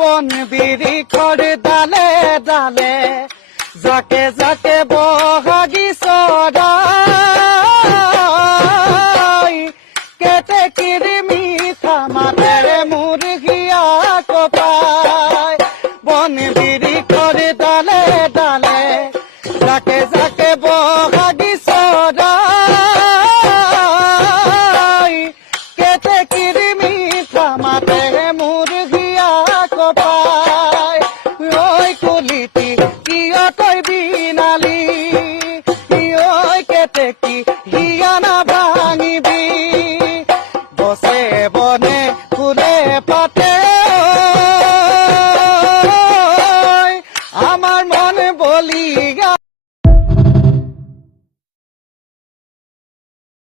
বন বিড়ি খড় ডালে ডালে যাকে যাকে বহাগি চড়াই কেটে কিরমি থামাতের মুরগিয়া কোপায় বন বিড়ি খড় ডালে ডালে যাকে